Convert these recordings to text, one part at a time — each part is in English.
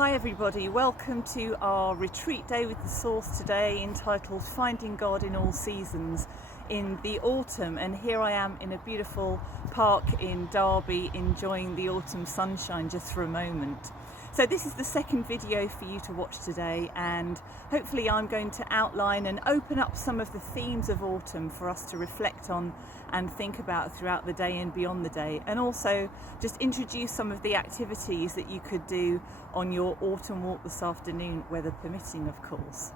Hi everybody, welcome to our retreat day with the Source today, entitled Finding God in All Seasons in the autumn. And here I am in a beautiful park in Derby, enjoying the autumn sunshine just for a moment. So this is the second video for you to watch today, and hopefully I'm going to outline and open up some of the themes of autumn for us to reflect on and think about throughout the day and beyond the day, and also just introduce some of the activities that you could do on your autumn walk this afternoon, weather permitting of course.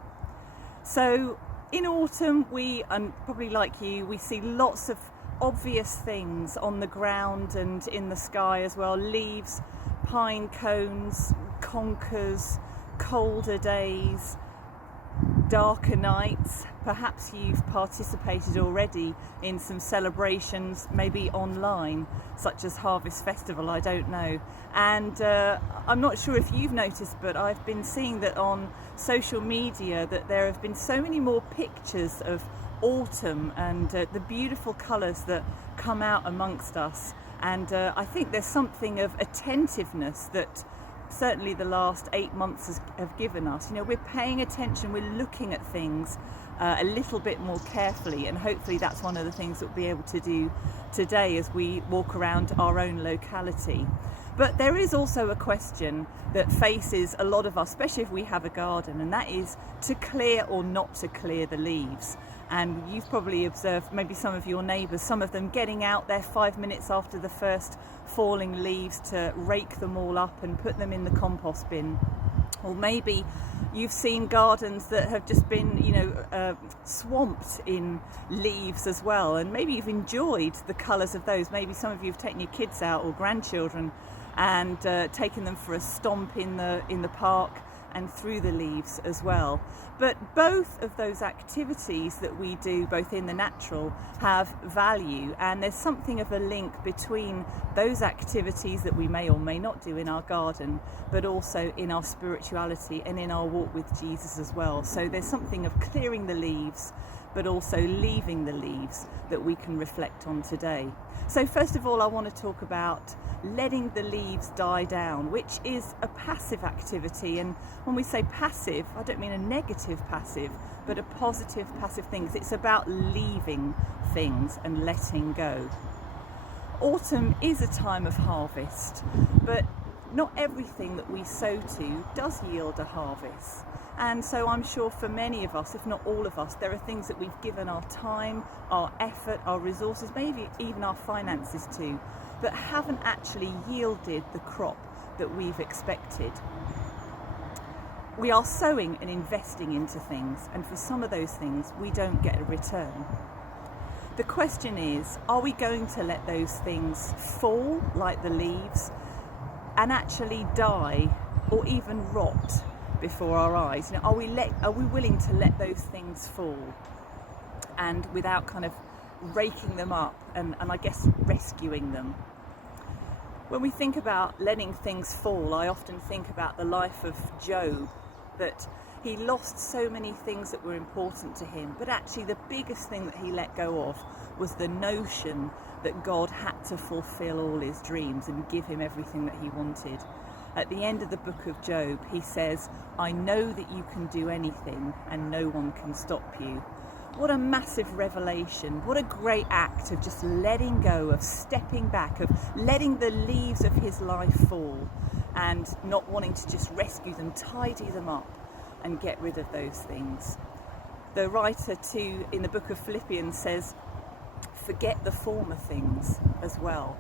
So in autumn, we, and probably like you, we see lots of obvious things on the ground and in the sky as well. Leaves, pine cones, conkers, colder days, darker nights. Perhaps you've participated already in some celebrations, maybe online, such as Harvest Festival, I don't know. And I'm not sure if you've noticed, but I've been seeing that on social media that there have been so many more pictures of autumn and the beautiful colours that come out amongst us. And I think there's something of attentiveness that certainly the last 8 months have given us. You know, we're paying attention, we're looking at things a little bit more carefully, and hopefully that's one of the things that we'll be able to do today as we walk around our own locality. But there is also a question that faces a lot of us, especially if we have a garden, and that is to clear or not to clear the leaves. And you've probably observed maybe some of your neighbours, some of them getting out there 5 minutes after the first falling leaves to rake them all up and put them in the compost bin. Or maybe you've seen gardens that have just been, swamped in leaves as well, and maybe you've enjoyed the colours of those. Maybe some of you have taken your kids out or grandchildren and taken them for a stomp in the park and through the leaves as well. But both of those activities that we do, both in the natural, have value, and there's something of a link between those activities that we may or may not do in our garden, but also in our spirituality and in our walk with Jesus as well. So there's something of clearing the leaves, but also leaving the leaves that we can reflect on today. So first of all, I want to talk about letting the leaves die down, which is a passive activity. And when we say passive, I don't mean a negative passive, but a positive passive thing. It's about leaving things and letting go. Autumn is a time of harvest, but not everything that we sow to does yield a harvest. And so I'm sure for many of us, if not all of us, there are things that we've given our time, our effort, our resources, maybe even our finances to, that haven't actually yielded the crop that we've expected. We are sowing and investing into things, and for some of those things we don't get a return. The question is, are we going to let those things fall like the leaves and actually die or even rot before our eyes? You know, are we willing to let those things fall, and without kind of raking them up and I guess rescuing them? When we think about letting things fall, I often think about the life of Job, that he lost so many things that were important to him, but actually the biggest thing that he let go of was the notion that God had to fulfill all his dreams and give him everything that he wanted. At the end of the book of Job, he says, "I know that you can do anything and no one can stop you." What a massive revelation. What a great act of just letting go, of stepping back, of letting the leaves of his life fall and not wanting to just rescue them, tidy them up and get rid of those things. The writer too in the book of Philippians says, forget the former things as well.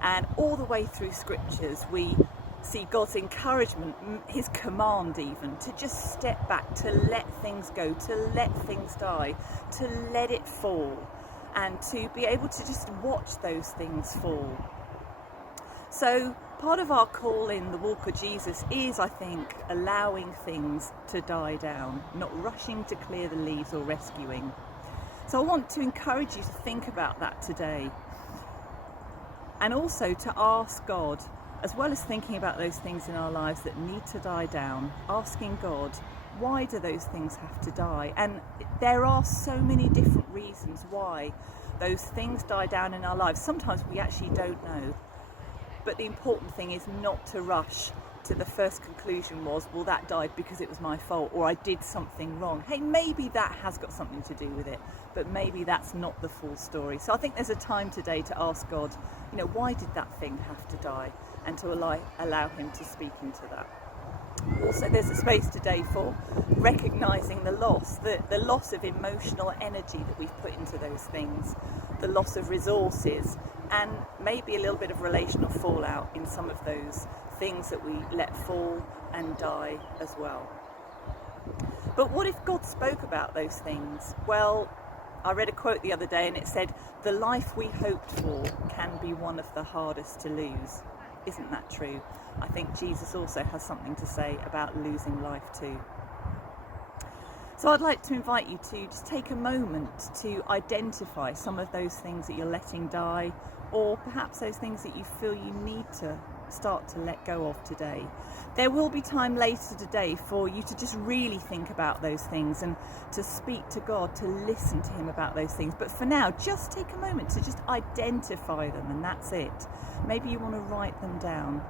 And all the way through scriptures we see God's encouragement, his command even, to just step back, to let things go, to let things die, to let it fall, and to be able to just watch those things fall. So part of our call in the walk with Jesus is, I think, allowing things to die down, not rushing to clear the leaves or rescuing. So I want to encourage you to think about that today, and also to ask God, as well as thinking about those things in our lives that need to die down, asking God, why do those things have to die? And there are so many different reasons why those things die down in our lives. Sometimes we actually don't know. But the important thing is not to rush to the first conclusion was, well, that died because it was my fault, or I did something wrong. Hey, maybe that has got something to do with it, but maybe that's not the full story. So I think there's a time today to ask God, why did that thing have to die, and to allow him to speak into that. Also, there's a space today for recognising the loss, the loss of emotional energy that we've put into those things, the loss of resources, and maybe a little bit of relational fallout in some of those things that we let fall and die as well. But what if God spoke about those things? Well, I read a quote the other day and it said, "The life we hoped for can be one of the hardest to lose." Isn't that true? I think Jesus also has something to say about losing life too. So I'd like to invite you to just take a moment to identify some of those things that you're letting die, or perhaps those things that you feel you need to start to let go of today. There will be time later today for you to just really think about those things and to speak to God, to listen to him about those things. But for now, just take a moment to just identify them, and that's it. Maybe you want to write them down.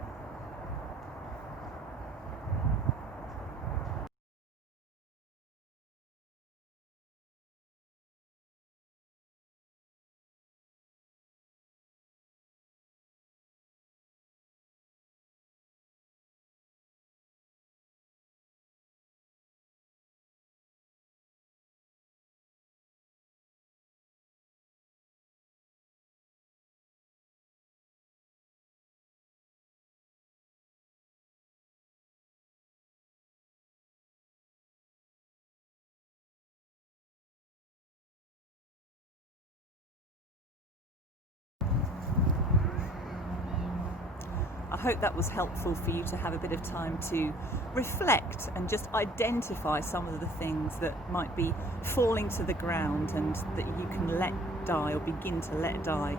I hope that was helpful for you to have a bit of time to reflect and just identify some of the things that might be falling to the ground and that you can let die or begin to let die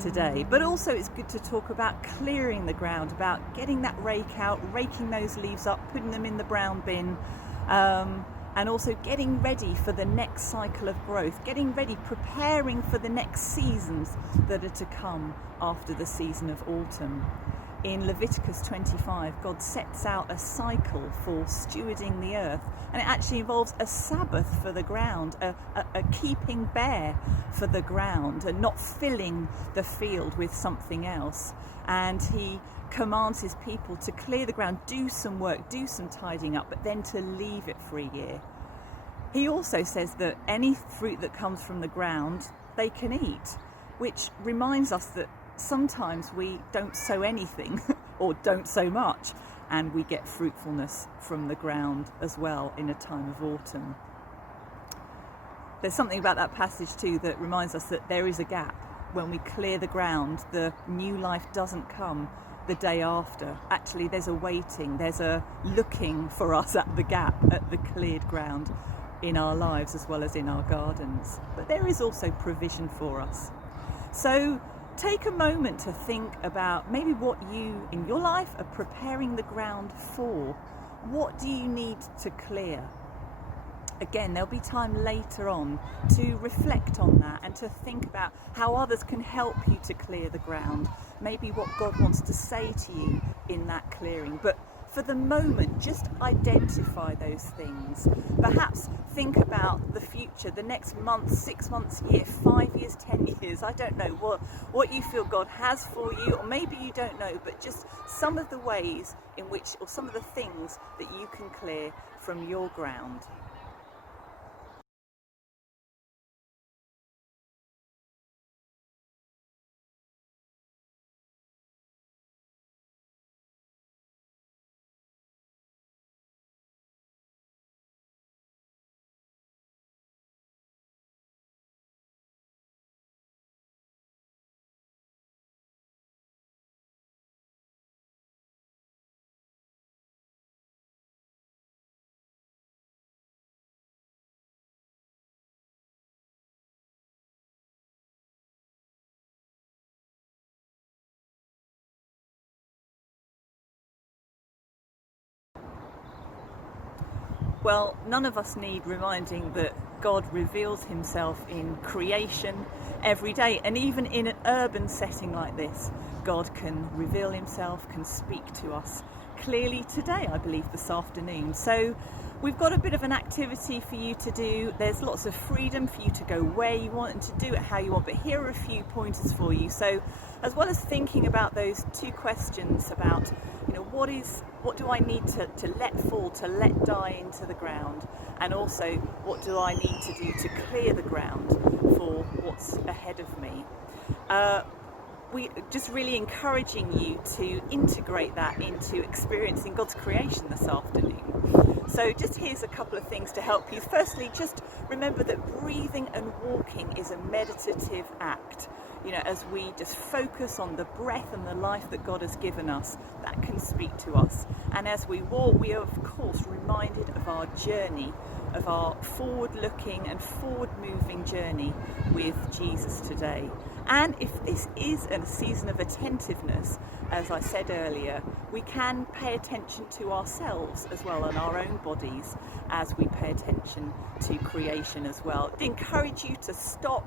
today. But also it's good to talk about clearing the ground, about getting that rake out, raking those leaves up, putting them in the brown bin, and also getting ready for the next cycle of growth, getting ready, preparing for the next seasons that are to come after the season of autumn. In Leviticus 25, God sets out a cycle for stewarding the earth, and it actually involves a Sabbath for the ground, a keeping bare for the ground, and not filling the field with something else. And he commands his people to clear the ground, do some work, do some tidying up, but then to leave it for a year. He also says that any fruit that comes from the ground, they can eat, which reminds us that sometimes we don't sow anything or don't sow much, and we get fruitfulness from the ground as well in a time of autumn. There's something about that passage too that reminds us that there is a gap. When we clear the ground, the new life doesn't come the day after. Actually, there's a waiting, there's a looking for us at the gap, at the cleared ground in our lives as well as in our gardens. But there is also provision for us. So take a moment to think about maybe what you in your life are preparing the ground for. What do you need to clear? Again, there'll be time later on to reflect on that and to think about how others can help you to clear the ground. Maybe what God wants to say to you in that clearing. But for the moment, just identify those things. Perhaps think about the future, the next month, 6 months, year, 5 years, 10 years. I don't know what you feel God has for you, or maybe you don't know, but just some of the ways in which, or some of the things that you can clear from your ground. Well, none of us need reminding that God reveals himself in creation every day, and even in an urban setting like this, God can reveal himself, can speak to us, clearly today, I believe, this afternoon. So we've got a bit of an activity for you to do. There's lots of freedom for you to go where you want and to do it how you want, but here are a few pointers for you. So as well as thinking about those two questions about, what do I need to let fall, to let die into the ground, and also what do I need to do to clear the ground for what's ahead of me. We just really encouraging you to integrate that into experiencing God's creation this afternoon. So just here's a couple of things to help you. Firstly, just remember that breathing and walking is a meditative act. As we just focus on the breath and the life that God has given us, that can speak to us. And as we walk, we are of course reminded of our journey, of our forward-looking and forward-moving journey with Jesus today. And if this is a season of attentiveness, as I said earlier, we can pay attention to ourselves as well and our own bodies as we pay attention to creation as well. I'd encourage you to stop,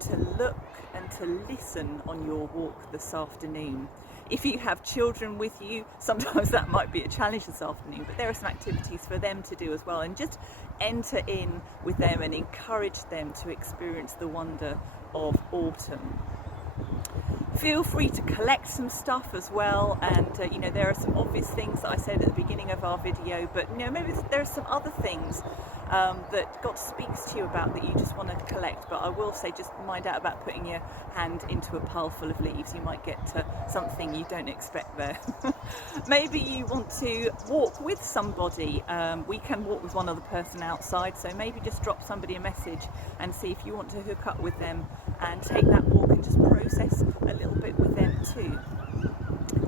to look and to listen on your walk this afternoon. If you have children with you, sometimes that might be a challenge this afternoon, but there are some activities for them to do as well, and just enter in with them and encourage them to experience the wonder of autumn. Feel free to collect some stuff as well, and there are some obvious things that I said at the beginning of our video, but maybe there are some other things that God speaks to you about that you just want to collect. But I will say, just mind out about putting your hand into a pile full of leaves. You might get to something you don't expect there. Maybe you want to walk with somebody. We can walk with one other person outside, so maybe just drop somebody a message and see if you want to hook up with them and take that walk and just process a little bit with them too.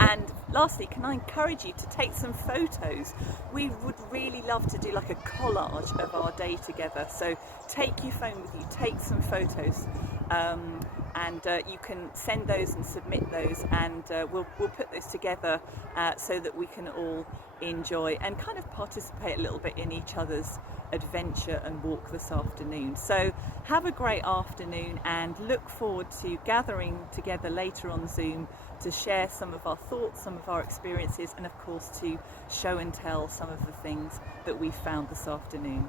And lastly, can I encourage you to take some photos? We would really love to do like a collage of our day together. So take your phone with you, take some photos, and you can send those and submit those, and we'll put those together so that we can all enjoy and kind of participate a little bit in each other's adventure and walk this afternoon. So have a great afternoon, and look forward to gathering together later on Zoom to share some of our thoughts, some of our experiences, and of course to show and tell some of the things that we found this afternoon.